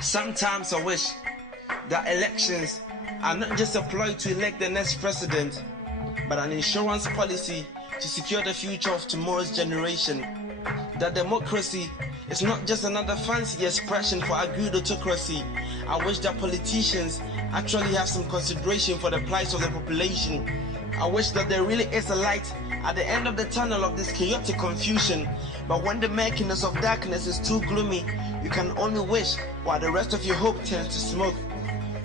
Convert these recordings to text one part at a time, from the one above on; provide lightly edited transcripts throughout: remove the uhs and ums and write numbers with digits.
Sometimes I wish that elections are not just a ploy to elect the next president, but an insurance policy to secure the future of tomorrow's generation. That democracy is not just another fancy expression for agreed autocracy. I wish that politicians actually have some consideration for the plight of the population. I wish that there really is a light at the end of the tunnel of this chaotic confusion. But when the murkiness of darkness is too gloomy, you can only wish while the rest of your hope turns to smoke.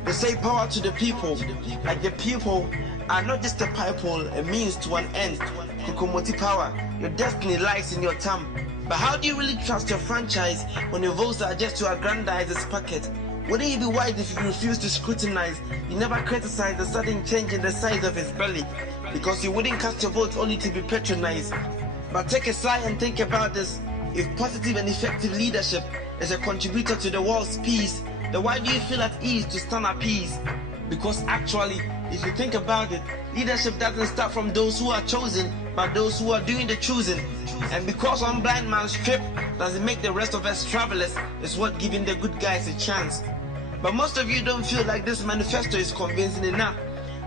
They say power to the people, like the people are not just a pipeline, a means to an end. Kukumoti power, your destiny lies in your thumb. But how do you really trust your franchise when your votes are just to aggrandize its pocket? Wouldn't it be wise if you refuse to scrutinize? You never criticize the sudden change in the size of his belly, because you wouldn't cast your vote only to be patronized. But take a sigh and think about this. If positive and effective leadership is a contributor to the world's peace, then why do you feel at ease to stand at peace? Because actually, if you think about it, leadership doesn't start from those who are chosen, but those who are doing the choosing. And because one blind man's trip doesn't make the rest of us travelers, is what giving the good guys a chance. But most of you don't feel like this manifesto is convincing enough,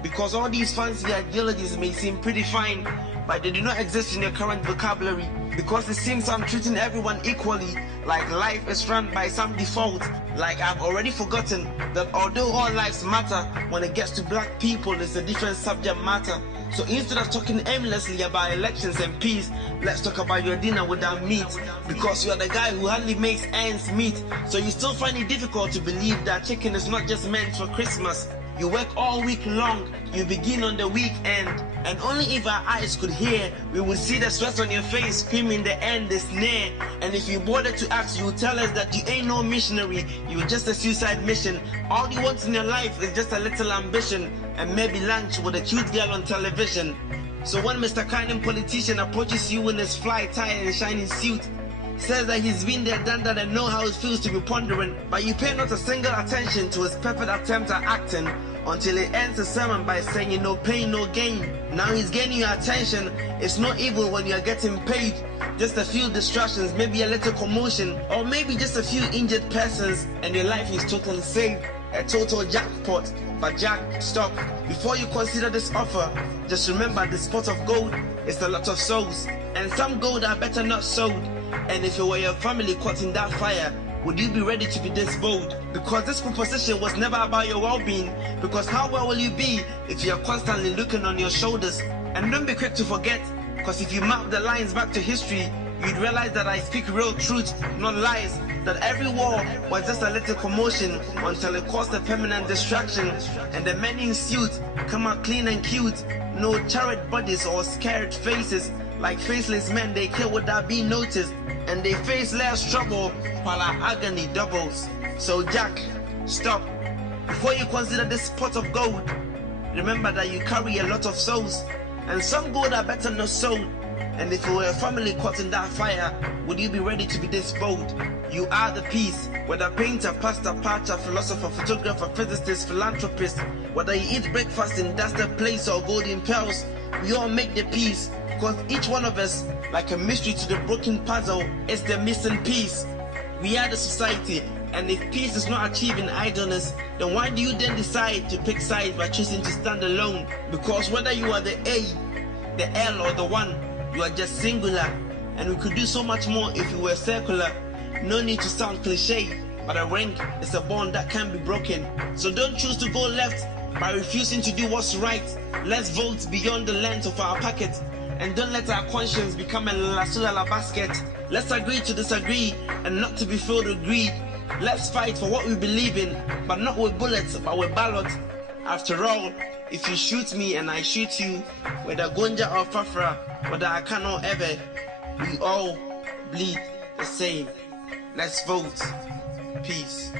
because all these fancy ideologies may seem pretty fine, but they do not exist in your current vocabulary, because it seems I'm treating everyone equally, like life is run by some default. Like I've already forgotten that although all lives matter, when it gets to black people it's a different subject matter. So instead of talking aimlessly about elections and peace, let's talk about your dinner without meat, because you are the guy who hardly makes ends meet. So you still find it difficult to believe that chicken is not just meant for Christmas. You work all week long, you begin on the weekend, and only if our eyes could hear, we would see the sweat on your face screaming the end is near. And if you bother to ask, you would tell us that you ain't no missionary, you're just a suicide mission. All you want in your life is just a little ambition, and maybe lunch with a cute girl on television. So when Mr. Cunning politician approaches you in his fly tie and shining suit, says that he's been there, done that, and know how it feels to be pondering, but you pay not a single attention to his perfect attempt at acting until he ends the sermon by saying no pain, no gain. Now he's gaining your attention. It's not evil when you're getting paid. Just a few distractions, maybe a little commotion, or maybe just a few injured persons, and your life is totally saved. A total jackpot. But Jack, stop. Before you consider this offer, just remember this pot of gold is a lot of souls, and some gold are better not sold. And if you were your family caught in that fire, would you be ready to be this bold? Because this proposition was never about your well-being, because how well will you be if you're constantly looking on your shoulders? And don't be quick to forget, because if you map the lines back to history, you'd realize that I speak real truth, not lies. That every war was just a little commotion until it caused a permanent distraction, and the men in suit come out clean and cute. No charred bodies or scared faces. Like faceless men, they kill without being noticed, and they face less trouble while our agony doubles. So Jack, stop. Before you consider this pot of gold, remember that you carry a lot of souls, and some gold are better not sold. And if you were a family caught in that fire, would you be ready to be this bold? You are the peace, whether painter, pastor, patcher, philosopher, photographer, physicist, philanthropist. Whether you eat breakfast in dusted plates or golden pearls, we all make the peace. Because each one of us, like a mystery to the broken puzzle, is the missing piece. We are the society, and if peace is not achieved in idleness, then why do you then decide to pick sides by choosing to stand alone? Because whether you are the A, the L, or the 1, you are just singular, and we could do so much more if we were circular. No need to sound cliche, but a ring is a bond that can be broken. So don't choose to go left by refusing to do what's right. Let's vote beyond the length of our pocket, and don't let our conscience become a lasulala basket. Let's agree to disagree and not to be filled with greed. Let's fight for what we believe in, but not with bullets, but with ballot. After all, if you shoot me and I shoot you, whether Gonja or Fafra, whether I can or ever, we all bleed the same. Let's vote. Peace.